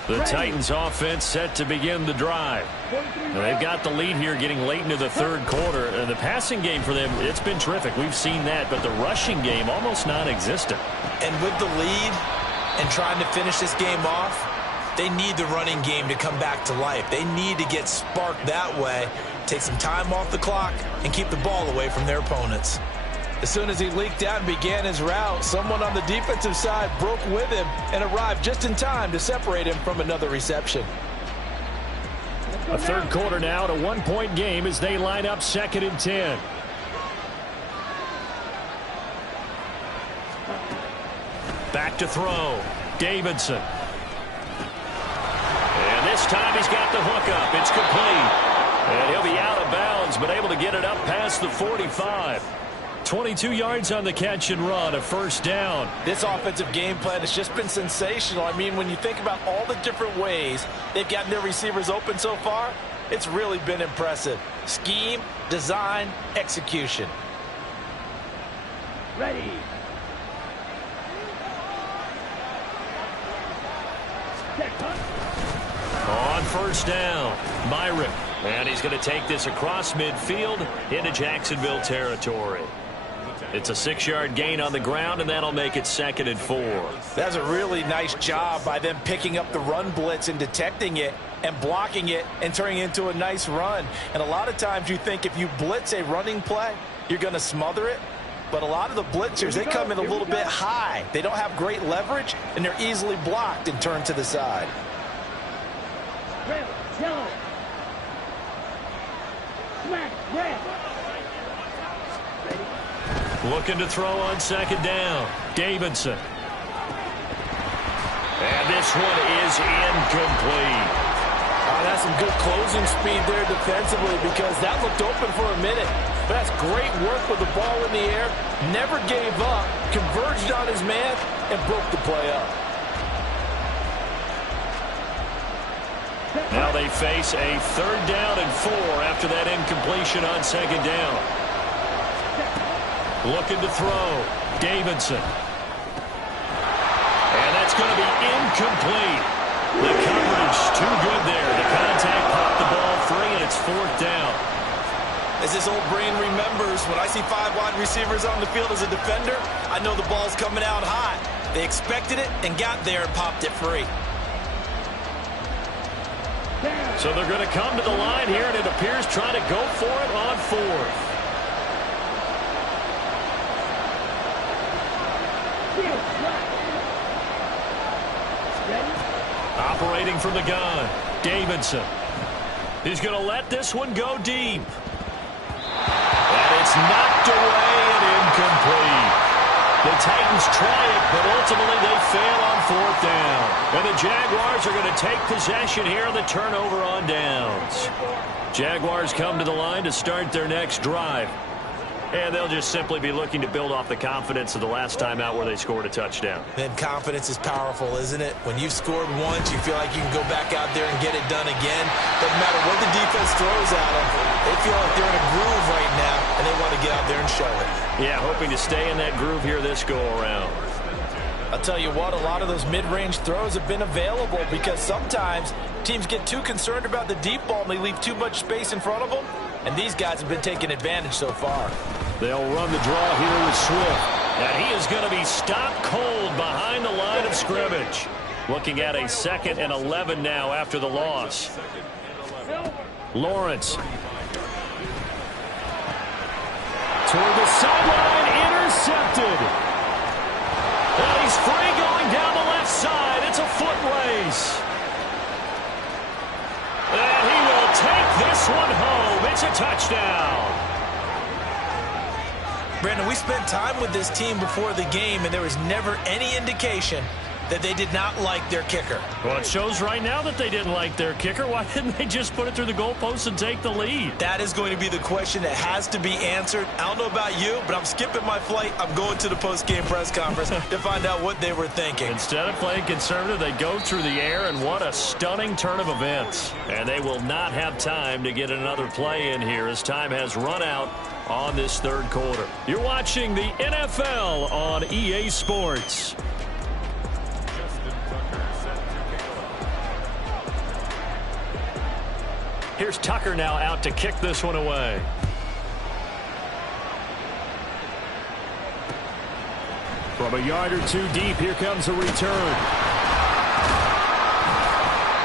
The Titans offense set to begin the drive. Now they've got the lead here getting late into the 3rd quarter. And the passing game for them, it's been terrific. We've seen that, but the rushing game almost non-existent. And with the lead and trying to finish this game off, they need the running game to come back to life. They need to get sparked that way, take some time off the clock, and keep the ball away from their opponents. As soon as he leaked out and began his route, someone on the defensive side broke with him and arrived just in time to separate him from another reception. A 3rd quarter now, at a 1-point game as they line up 2nd and 10. Back to throw. Davidson. And this time he's got the hook up. It's complete. And he'll be out of bounds, but able to get it up past the 45. 22 yards on the catch and run, a first down. This offensive game plan has just been sensational. I mean, when you think about all the different ways they've gotten their receivers open so far, it's really been impressive. Scheme, design, execution. Ready. On first down, Myron. And he's going to take this across midfield into Jacksonville territory. It's a 6-yard gain on the ground, and that'll make it 2nd and 4. That's a really nice job by them picking up the run blitz and detecting it and blocking it and turning it into a nice run. And a lot of times you think if you blitz a running play, you're going to smother it. But a lot of the blitzers, they come in a little bit high. They don't have great leverage, and they're easily blocked and turned to the side. Red, yellow. Smack, red. Looking to throw on 2nd down. Davidson. And this one is incomplete. That's some good closing speed there defensively because that looked open for a minute. But that's great work with the ball in the air. Never gave up, converged on his man, and broke the play up. Now they face a 3rd down and 4 after that incompletion on 2nd down. Looking to throw. Davidson. And that's going to be incomplete. The coverage too good there. The contact popped the ball free, and it's 4th down. As this old brain remembers, when I see 5 wide receivers on the field as a defender, I know the ball's coming out hot. They expected it and got there and popped it free. So they're going to come to the line here, and it appears trying to go for it on 4th. Operating from the gun, Davidson. He's going to let this one go deep. And it's knocked away and incomplete. The Titans try it, but ultimately they fail on 4th down. And the Jaguars are going to take possession here on the turnover on downs. Jaguars come to the line to start their next drive. And they'll just simply be looking to build off the confidence of the last time out where they scored a touchdown. And confidence is powerful, isn't it? When you've scored once, you feel like you can go back out there and get it done again. Doesn't matter what the defense throws at them. They feel like they're in a groove right now, and they want to get out there and show it. Yeah, hoping to stay in that groove here this go-around. I'll tell you what, a lot of those mid-range throws have been available because sometimes teams get too concerned about the deep ball and they leave too much space in front of them. And these guys have been taking advantage so far. They'll run the draw here with Swift. And he is going to be stopped cold behind the line of scrimmage. Looking at a 2nd and 11 now after the loss. Lawrence. Toward the sideline, intercepted. And he's free going down the left side. It's a foot race. And he will take this one home. It's a touchdown. Brandon, we spent time with this team before the game, and there was never any indication that they did not like their kicker. Well, it shows right now that they didn't like their kicker. Why didn't they just put it through the goalpost and take the lead? That is going to be the question that has to be answered. I don't know about you, but I'm skipping my flight. I'm going to the post-game press conference to find out what they were thinking. Instead of playing conservative, they go through the air, and what a stunning turn of events. And they will not have time to get another play in here as time has run out on this 3rd quarter. You're watching the NFL on EA Sports. Here's Tucker now out to kick this one away. From a yard or two deep, here comes a return.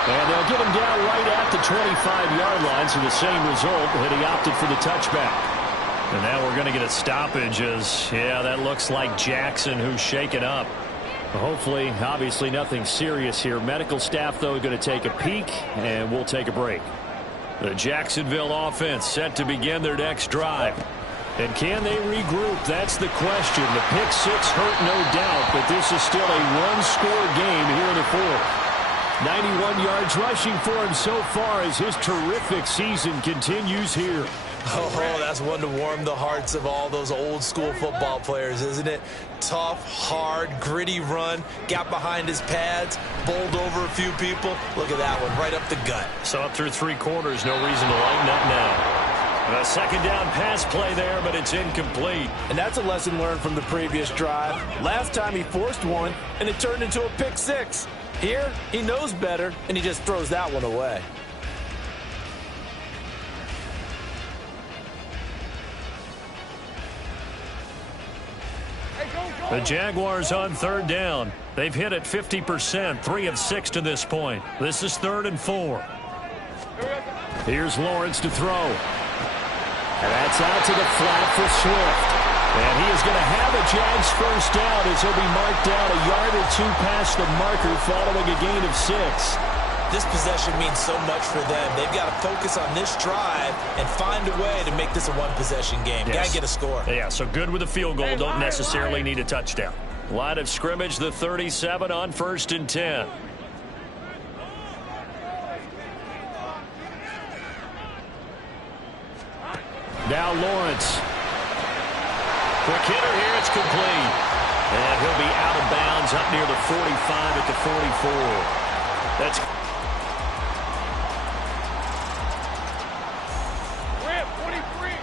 And they'll get him down right at the 25-yard line, so the same result, but he opted for the touchback. And now we're going to get a stoppage as, yeah, that looks like Jackson who's shaken up. Hopefully, obviously nothing serious here. Medical staff, though, going to take a peek, and we'll take a break. The Jacksonville offense set to begin their next drive. And can they regroup? That's the question. The pick six hurt, no doubt, but this is still a one-score game here in the 4th. 91 yards rushing for him so far as his terrific season continues here. Oh, that's one to warm the hearts of all those old school football players, isn't it? Tough, hard, gritty run, got behind his pads, bowled over a few people. Look at that one, right up the gut. So up through 3 quarters, no reason to lighten up now. A second down pass play there, but it's incomplete. And that's a lesson learned from the previous drive. Last time he forced one, and it turned into a pick 6. Here, he knows better, and he just throws that one away. The Jaguars on 3rd down. They've hit it 50%, 3 of 6 to this point. This is 3rd and 4. Here's Lawrence to throw. And that's out to the flat for Swift. And he is going to have a Jags first down as he'll be marked down a yard or 2 past the marker following a gain of 6. This possession means so much for them. They've got to focus on this drive and find a way to make this a one-possession game. Yes. Got to get a score. Yeah, so good with a field goal. Don't necessarily need a touchdown. Line of scrimmage, the 37 on 1st and 10. Now Lawrence. Quick hitter here. It's complete. And he'll be out of bounds up near the 45 at the 44. That's Rip, 23.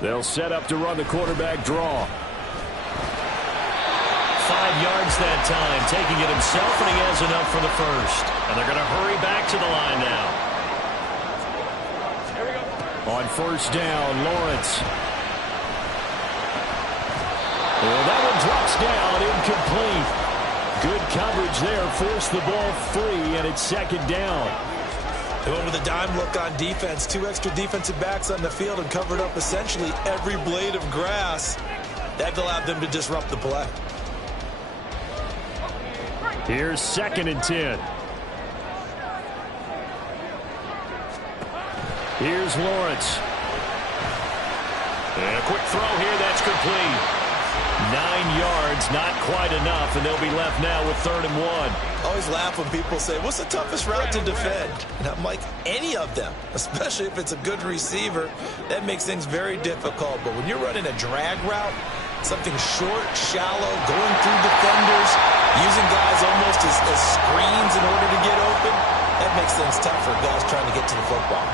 They'll set up to run the quarterback draw. 5 yards that time, taking it himself, and he has enough for the first. And they're going to hurry back to the line now. On 1st down, Lawrence. Well, that one drops down, incomplete. Good coverage there, forced the ball free, and it's 2nd down. They went with a dime look on defense. 2 extra defensive backs on the field and covered up essentially every blade of grass. That allowed them to disrupt the play. Here's 2nd and 10. Here's Lawrence. And a quick throw here, that's complete. 9 yards, not quite enough, and they'll be left now with 3rd and 1. I always laugh when people say, what's the toughest route to defend? And I'm like, any of them, especially if it's a good receiver. That makes things very difficult. But when you're running a drag route, something short, shallow, going through defenders, using guys almost as screens in order to get open, that makes things tough for guys trying to get to the football.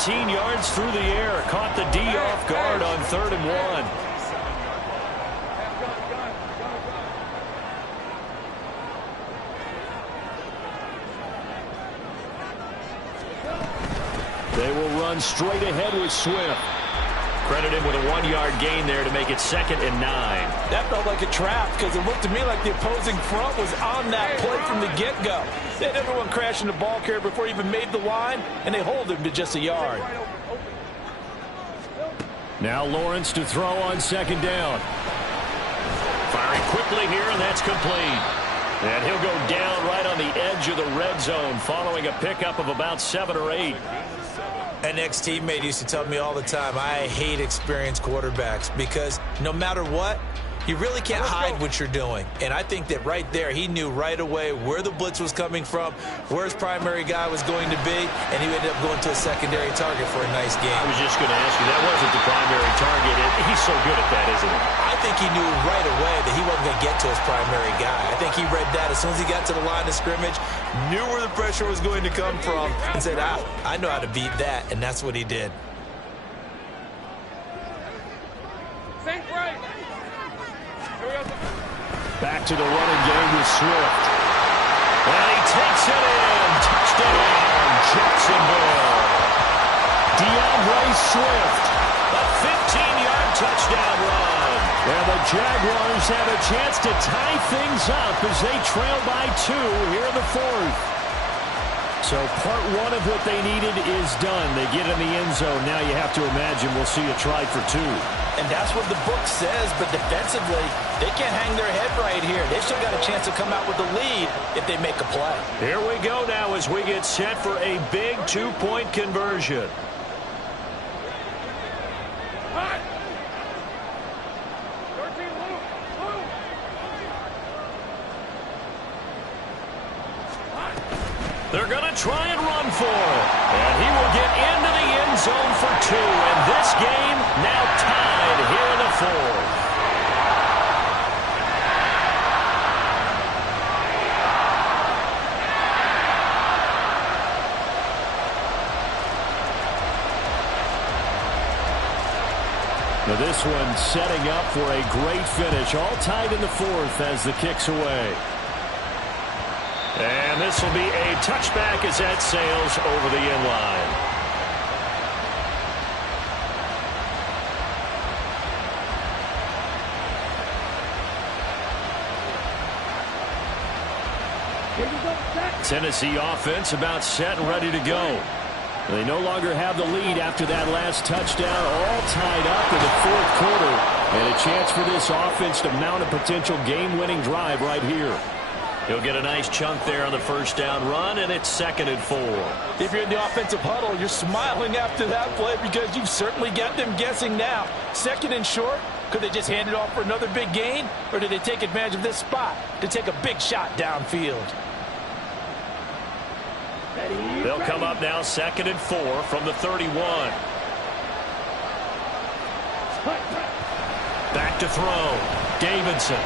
14 yards through the air, caught the D off guard on 3rd and 1. They will run straight ahead with Swift. Credit him with a 1-yard gain there to make it 2nd and 9. That felt like a trap because it looked to me like the opposing front was on that play from the get-go. They had everyone crashing the ball carrier before he even made the line, and they hold him to just a yard. Now Lawrence to throw on 2nd down. Firing quickly here, and that's complete. And he'll go down right on the edge of the red zone following a pickup of about 7 or 8. An ex-teammate used to tell me all the time, I hate experienced quarterbacks because no matter what, you really can't hide what you're doing. And I think that right there, he knew right away where the blitz was coming from, where his primary guy was going to be, and he ended up going to a secondary target for a nice game. I was just going to ask you, that wasn't the primary target. He's so good at that, isn't he? I think he knew right away that he wasn't going to get to his primary guy. I think he read that as soon as he got to the line of scrimmage, knew where the pressure was going to come from, and said, I know how to beat that, and that's what he did. Think right. Back to the running game with Swift. And he takes it in. Touchdown, Jacksonville. DeAndre Swift, a 15-yard touchdown run. And the Jaguars have a chance to tie things up as they trail by 2 here in the 4th. So part 1 of what they needed is done. They get in the end zone. Now you have to imagine we'll see a try for 2. And that's what the book says, but defensively, they can't hang their head right here. They've still got a chance to come out with the lead if they make a play. Here we go now as we get set for a big 2-point conversion. Hot. 13, move. They're going to try and run for it. And he will get into the end zone for 2. And this game now tied here in the 4th. Now this one setting up for a great finish. All tied in the 4th as the kick's away. And this will be a touchback as that sails over the end line. Tennessee offense about set and ready to go. They no longer have the lead after that last touchdown, all tied up in the 4th quarter. And a chance for this offense to mount a potential game-winning drive right here. He'll get a nice chunk there on the first down run, and it's 2nd and 4. If you're in the offensive huddle, you're smiling after that play because you've certainly got them guessing now. 2nd and short, could they just hand it off for another big gain? Or did they take advantage of this spot to take a big shot downfield? They'll come up now 2nd and 4 from the 31. Back to throw. Davidson.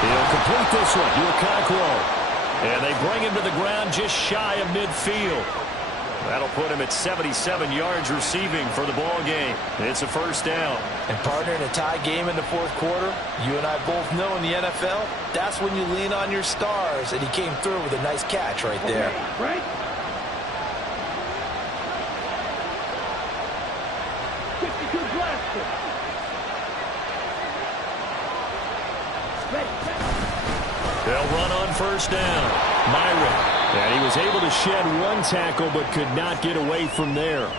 He'll complete this one to Okonkwo. And they bring him to the ground just shy of midfield. That'll put him at 77 yards receiving for the ball game. It's a first down. And partner, in a tie game in the 4th quarter, you and I both know in the NFL, that's when you lean on your stars. And he came through with a nice catch right there. Right? They'll run on first down. Myron. And he was able to shed one tackle but could not get away from there.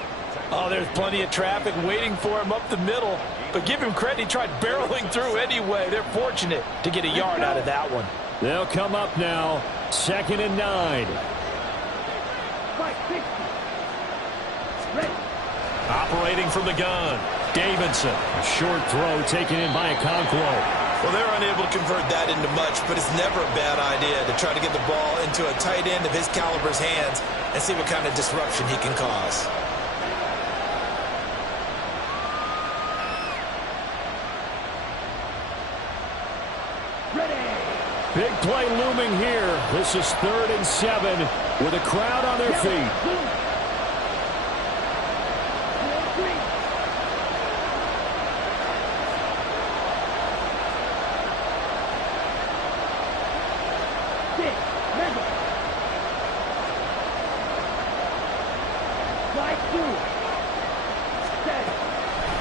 Oh, there's plenty of traffic waiting for him up the middle. But give him credit, he tried barreling through anyway. They're fortunate to get a yard out of that one. They'll come up now, 2nd and 9. Operating from the gun. Davidson. A short throw taken in by Okonkwo. Well, they're unable to convert that into much, but it's never a bad idea to try to get the ball into a tight end of his caliber's hands and see what kind of disruption he can cause. Big play looming here. This is 3rd and 7 with a crowd on their feet.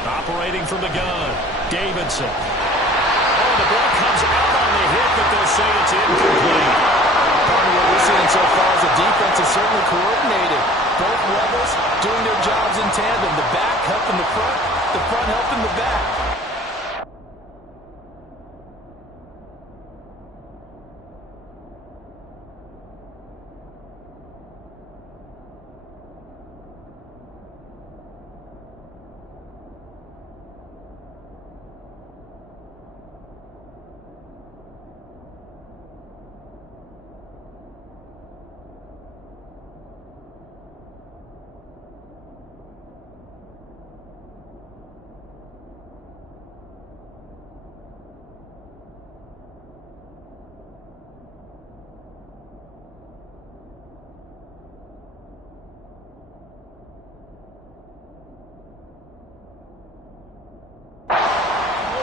Operating from the gun, Davidson. Oh, the ball comes out on the hit, but they'll say it's incomplete. Part of what we're seeing so far is the defense is certainly coordinated. Both levels doing their jobs in tandem. The back helping the front helping the back.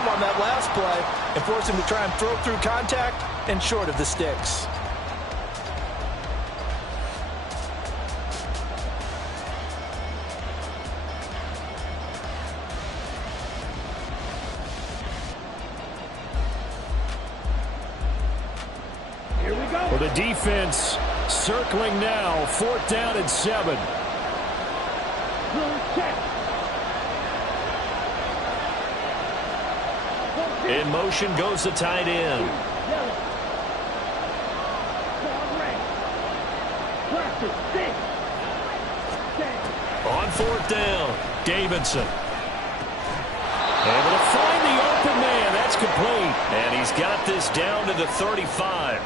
On that last play and force him to try and throw through contact and short of the sticks. Here we go. Well, the defense circling now, 4th down and 7. Check. In motion goes the tight end. On 4th down, Davidson. Able to find the open man. That's complete. And he's got this down to the 35.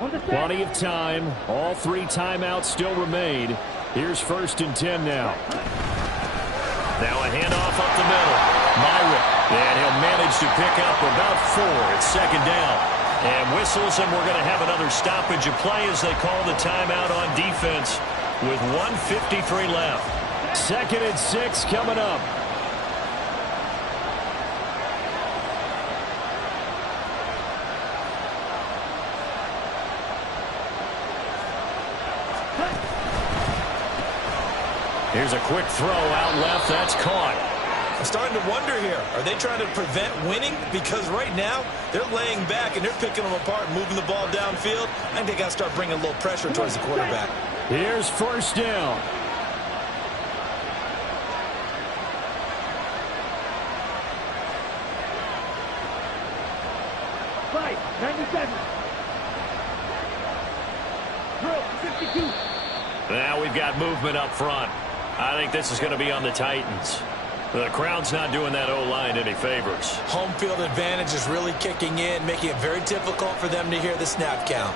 On the set. Plenty of time. All 3 timeouts still remain. Here's 1st and 10 now. Now a handoff up the middle. Myrick. And he'll manage to pick up about 4. It's 2nd down. And whistles, and we're going to have another stoppage of play as they call the timeout on defense with 1:53 left. 2nd and 6 coming up. Here's a quick throw out left. That's caught. I'm starting to wonder here. Are they trying to prevent winning? Because right now, they're laying back and they're picking them apart and moving the ball downfield. I think they got to start bringing a little pressure towards the quarterback. Here's 1st down. Five, 97. Drill, 52. Now we've got movement up front. I think this is going to be on the Titans. The crowd's not doing that O-line any favors. Home field advantage is really kicking in, making it very difficult for them to hear the snap count.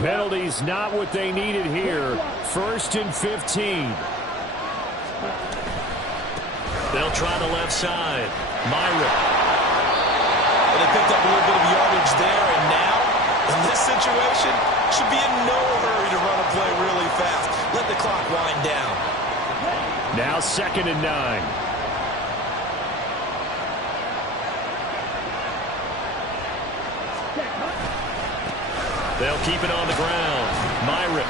Penalties not what they needed here. 1st and 15. They'll try the left side. Myrick. And they picked up a little bit of yardage there, and now, in this situation, should be in no hurry to run a play really fast. Let the clock wind down. Now 2nd and 9. They'll keep it on the ground. Myrick.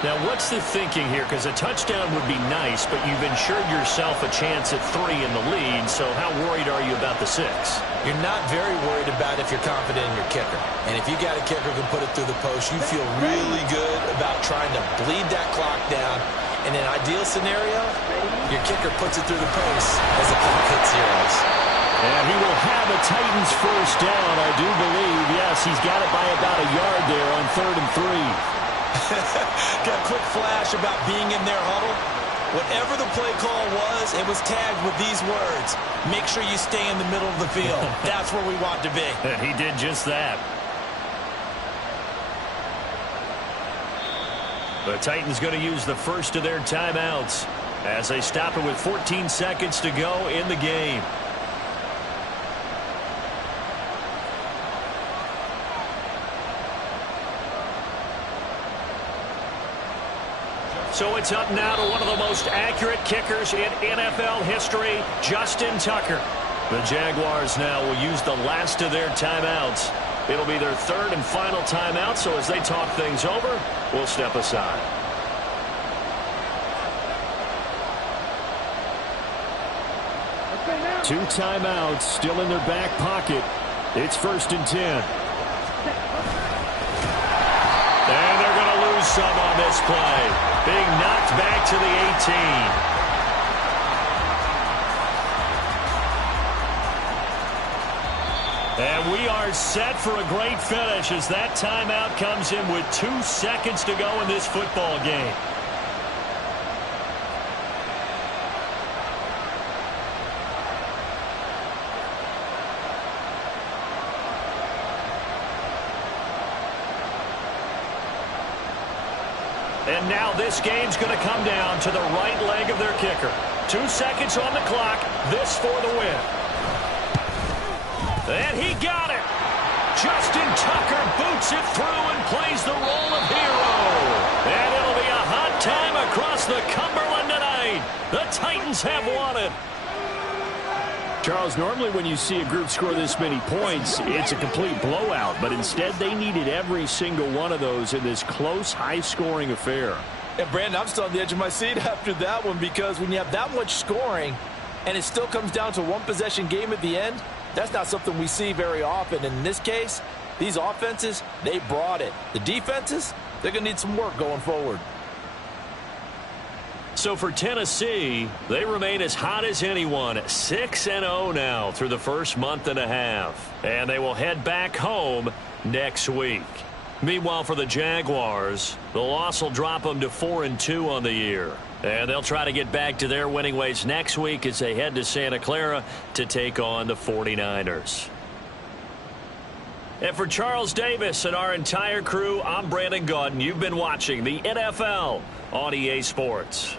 Now, what's the thinking here? Because a touchdown would be nice, but you've ensured yourself a chance at 3 in the lead, so how worried are you about the 6? You're not very worried about if you're confident in your kicker. And if you got a kicker who can put it through the post, you feel really good about trying to bleed that clock down. In an ideal scenario, your kicker puts it through the post as the clock hits zeros. And he will have a Titans 1st down, I do believe. Yes, he's got it by about a yard there on 3rd and 3. Got a quick flash about being in their huddle. Whatever the play call was, it was tagged with these words. Make sure you stay in the middle of the field. That's where we want to be. And he did just that. The Titans going to use the first of their timeouts as they stop it with 14 seconds to go in the game. So it's up now to one of the most accurate kickers in NFL history, Justin Tucker. The Jaguars now will use the last of their timeouts. It'll be their 3rd and final timeout, so as they talk things over, we'll step aside. Two timeouts still in their back pocket. It's 1st and 10. And they're going to lose some on this play. Being knocked back to the 18. And we are set for a great finish as that timeout comes in with 2 seconds to go in this football game. And now this game's going to come down to the right leg of their kicker. 2 seconds on the clock. This for the win. And he got it. Justin Tucker boots it through and plays the role of hero. And it'll be a hot time across the Cumberland tonight. The Titans have won it. Charles, normally when you see a group score this many points, it's a complete blowout. But instead, they needed every single one of those in this close, high-scoring affair. And, Brandon, I'm still on the edge of my seat after that one because when you have that much scoring and it still comes down to one possession game at the end, that's not something we see very often. And in this case, these offenses, they brought it. The defenses, they're going to need some work going forward. So for Tennessee, they remain as hot as anyone, 6-0 now through the first month and a half. And they will head back home next week. Meanwhile, for the Jaguars, the loss will drop them to 4-2 on the year. And they'll try to get back to their winning ways next week as they head to Santa Clara to take on the 49ers. And for Charles Davis and our entire crew, I'm Brandon Gaudin. You've been watching the NFL on EA Sports.